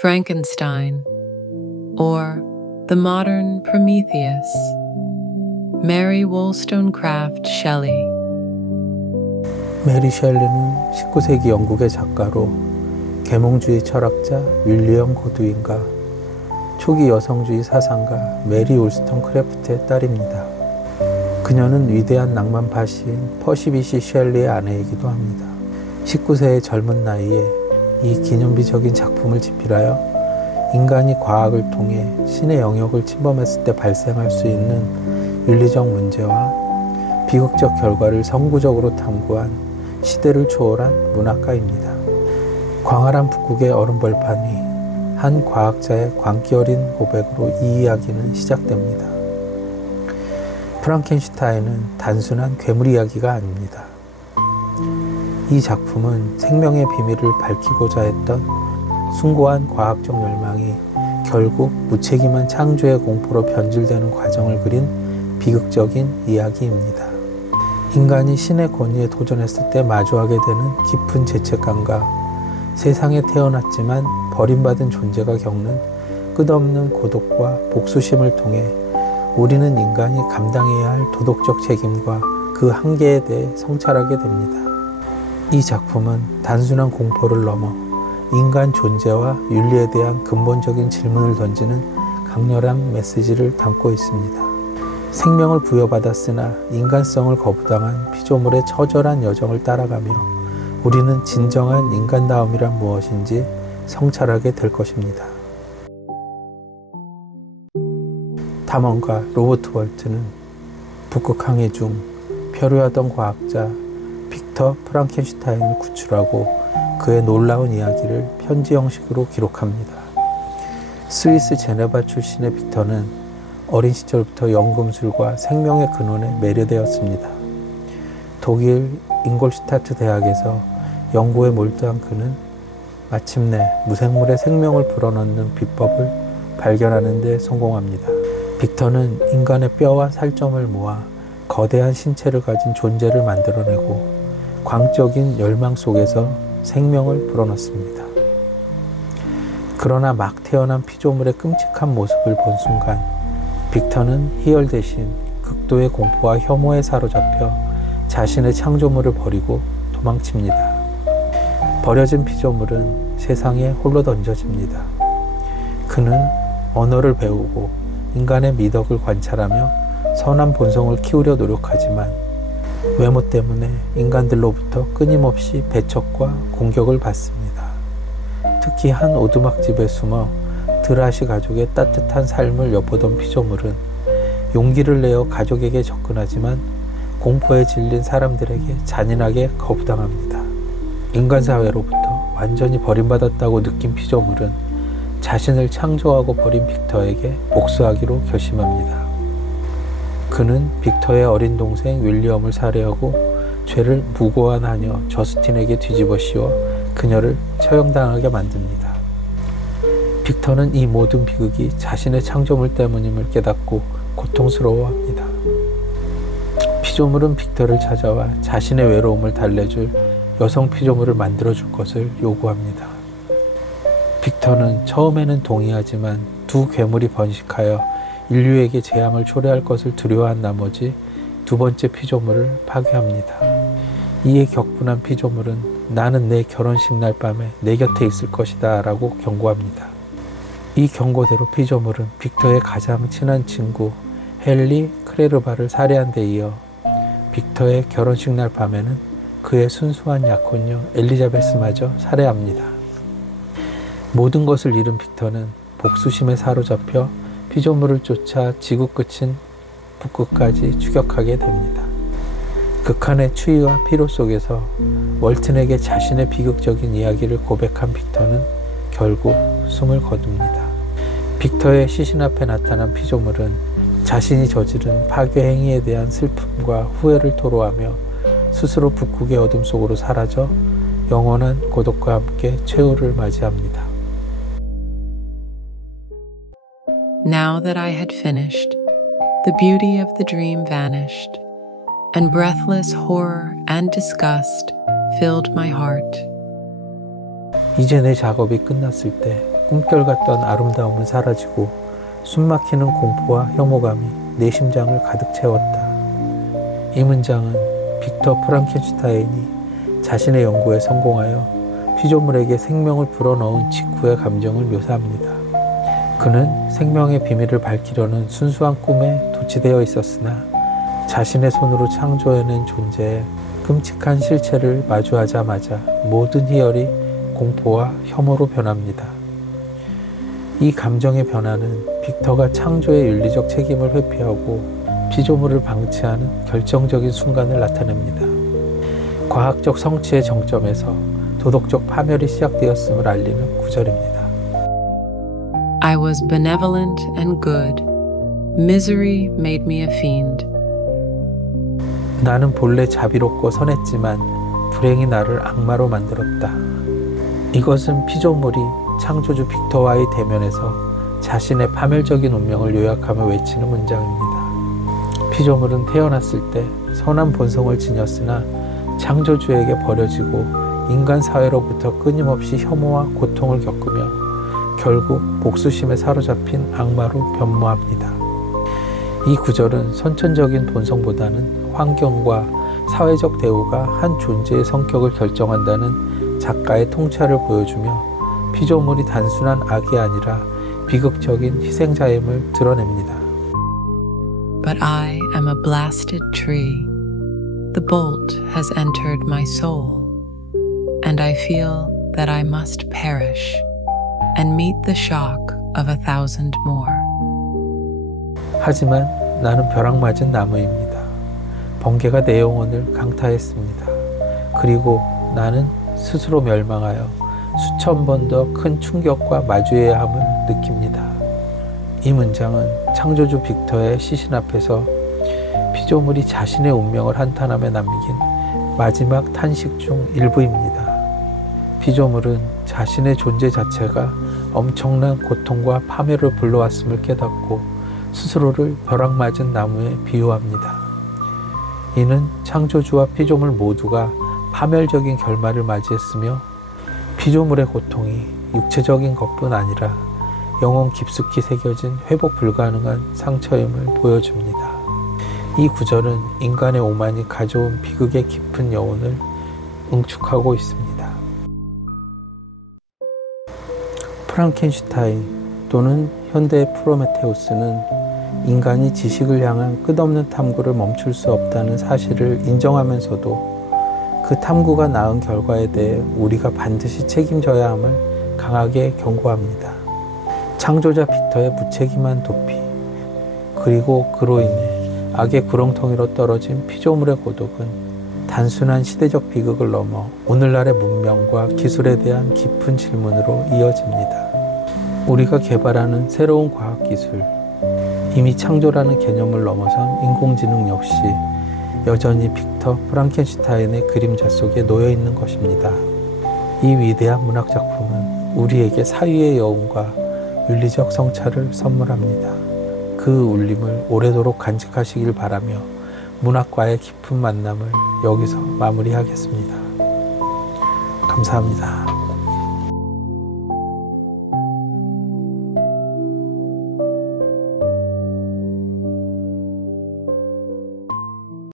Frankenstein, or the modern Prometheus. Mary Wollstonecraft Shelley. 메리 셸리는 19세기 영국의 작가로 계몽주의 철학자 윌리엄 고드윈과 초기 여성주의 사상가 메리 울스턴크래프트의 딸입니다. 그녀는 위대한 낭만파 시인 퍼시비시 셸리의 아내이기도 합니다. 19세의 젊은 나이에 이 기념비적인 작품을 집필하여 인간이 과학을 통해 신의 영역을 침범했을 때 발생할 수 있는 윤리적 문제와 비극적 결과를 선구적으로 탐구한 시대를 초월한 문학가입니다. 광활한 북극의 얼음벌판이 한 과학자의 광기 어린 고백으로 이 이야기는 시작됩니다. 프랑켄슈타인은 단순한 괴물 이야기가 아닙니다. 이 작품은 생명의 비밀을 밝히고자 했던 숭고한 과학적 열망이 결국 무책임한 창조의 공포로 변질되는 과정을 그린 비극적인 이야기입니다. 인간이 신의 권위에 도전했을 때 마주하게 되는 깊은 죄책감과 세상에 태어났지만 버림받은 존재가 겪는 끝없는 고독과 복수심을 통해 우리는 인간이 감당해야 할 도덕적 책임과 그 한계에 대해 성찰하게 됩니다. 이 작품은 단순한 공포를 넘어 인간 존재와 윤리에 대한 근본적인 질문을 던지는 강렬한 메시지를 담고 있습니다. 생명을 부여받았으나 인간성을 거부당한 피조물의 처절한 여정을 따라가며 우리는 진정한 인간다움이란 무엇인지 성찰하게 될 것입니다. 탐험가 로버트 월트는 북극 항해 중 표류하던 과학자 빅터 프랑켄슈타인을 구출하고 그의 놀라운 이야기를 편지 형식으로 기록합니다. 스위스 제네바 출신의 빅터는 어린 시절부터 연금술과 생명의 근원에 매료되었습니다. 독일 잉골슈타트 대학에서 연구에 몰두한 그는 마침내 무생물의 생명을 불어넣는 비법을 발견하는 데 성공합니다. 빅터는 인간의 뼈와 살점을 모아 거대한 신체를 가진 존재를 만들어내고 광적인 열망 속에서 생명을 불어넣습니다. 그러나 막 태어난 피조물의 끔찍한 모습을 본 순간 빅터는 희열 대신 극도의 공포와 혐오에 사로잡혀 자신의 창조물을 버리고 도망칩니다. 버려진 피조물은 세상에 홀로 던져집니다. 그는 언어를 배우고 인간의 미덕을 관찰하며 선한 본성을 키우려 노력하지만 외모 때문에 인간들로부터 끊임없이 배척과 공격을 받습니다. 특히 한 오두막집에 숨어 드라시 가족의 따뜻한 삶을 엿보던 피조물은 용기를 내어 가족에게 접근하지만 공포에 질린 사람들에게 잔인하게 거부당합니다. 인간 사회로부터 완전히 버림받았다고 느낀 피조물은 자신을 창조하고 버린 빅터에게 복수하기로 결심합니다. 그는 빅터의 어린 동생 윌리엄을 살해하고 죄를 무고한 하녀 저스틴에게 뒤집어 씌워 그녀를 처형당하게 만듭니다. 빅터는 이 모든 비극이 자신의 창조물 때문임을 깨닫고 고통스러워합니다. 피조물은 빅터를 찾아와 자신의 외로움을 달래줄 여성 피조물을 만들어줄 것을 요구합니다. 빅터는 처음에는 동의하지만 두 괴물이 번식하여 인류에게 재앙을 초래할 것을 두려워한 나머지 두 번째 피조물을 파괴합니다. 이에 격분한 피조물은 나는 내 결혼식 날 밤에 내 곁에 있을 것이다 라고 경고합니다. 이 경고대로 피조물은 빅터의 가장 친한 친구 헨리 크레르바를 살해한 데 이어 빅터의 결혼식 날 밤에는 그의 순수한 약혼녀 엘리자베스마저 살해합니다. 모든 것을 잃은 빅터는 복수심에 사로잡혀 피조물을 쫓아 지구 끝인 북극까지 추격하게 됩니다. 극한의 추위와 피로 속에서 월튼에게 자신의 비극적인 이야기를 고백한 빅터는 결국 숨을 거둡니다. 빅터의 시신 앞에 나타난 피조물은 자신이 저지른 파괴 행위에 대한 슬픔과 후회를 토로하며 스스로 북극의 어둠 속으로 사라져 영원한 고독과 함께 최후를 맞이합니다. Now that I had finished, the beauty of the dream vanished, and breathless horror and disgust filled my heart. 이제 내 작업이 끝났을 때 꿈결 같던 아름다움은 사라지고 숨막히는 공포와 혐오감이 내 심장을 가득 채웠다. 이 문장은 빅터 프랑켄슈타인이 자신의 연구에 성공하여 피조물에게 생명을 불어넣은 직후의 감정을 묘사합니다. 그는 생명의 비밀을 밝히려는 순수한 꿈에 도취되어 있었으나 자신의 손으로 창조해낸 존재의 끔찍한 실체를 마주하자마자 모든 희열이 공포와 혐오로 변합니다. 이 감정의 변화는 빅터가 창조의 윤리적 책임을 회피하고 피조물을 방치하는 결정적인 순간을 나타냅니다. 과학적 성취의 정점에서 도덕적 파멸이 시작되었음을 알리는 구절입니다. I was benevolent and good. Misery made me a fiend. 나는 본래 자비롭고 선했지만 불행이 나를 악마로 만들었다. 이것은 피조물이 창조주 빅터와의 대면에서 자신의 파멸적인 운명을 요약하며 외치는 문장입니다. 피조물은 태어났을 때 선한 본성을 지녔으나 창조주에게 버려지고 인간 사회로부터 끊임없이 혐오와 고통을 겪으며 결국 복수심에 사로잡힌 악마로 변모합니다. 이 구절은 선천적인 본성보다는 환경과 사회적 대우가 한 존재의 성격을 결정한다는 작가의 통찰을 보여주며 피조물이 단순한 악이 아니라 비극적인 희생자임을 드러냅니다. But I am a blasted tree. The bolt has entered my soul, and I feel that I must perish and meet the shock of 1,000 more. 하지만 나는 벼락맞은 나무입니다. 번개가 내 영혼을 강타했습니다. 그리고 나는 스스로 멸망하여 수천 번 더 큰 충격과 마주해야 함을 느낍니다. 이 문장은 창조주 빅터의 시신 앞에서 피조물이 자신의 운명을 한탄하며 남긴 마지막 탄식 중 일부입니다. 피조물은 자신의 존재 자체가 엄청난 고통과 파멸을 불러왔음을 깨닫고 스스로를 벼락맞은 나무에 비유합니다. 이는 창조주와 피조물 모두가 파멸적인 결말을 맞이했으며 피조물의 고통이 육체적인 것뿐 아니라 영혼 깊숙이 새겨진 회복 불가능한 상처임을 보여줍니다. 이 구절은 인간의 오만이 가져온 비극의 깊은 여운을 응축하고 있습니다. 프랑켄슈타인 또는 현대의 프로메테우스는 인간이 지식을 향한 끝없는 탐구를 멈출 수 없다는 사실을 인정하면서도 그 탐구가 낳은 결과에 대해 우리가 반드시 책임져야 함을 강하게 경고합니다. 창조자 빅터의 무책임한 도피, 그리고 그로 인해 악의 구렁텅이로 떨어진 피조물의 고독은 단순한 시대적 비극을 넘어 오늘날의 문명과 기술에 대한 깊은 질문으로 이어집니다. 우리가 개발하는 새로운 과학기술, 이미 창조라는 개념을 넘어선 인공지능 역시 여전히 빅터 프랑켄슈타인의 그림자 속에 놓여 있는 것입니다. 이 위대한 문학 작품은 우리에게 사유의 여운과 윤리적 성찰을 선물합니다. 그 울림을 오래도록 간직하시길 바라며 문학과의 깊은 만남을 여기서 마무리하겠습니다. 감사합니다.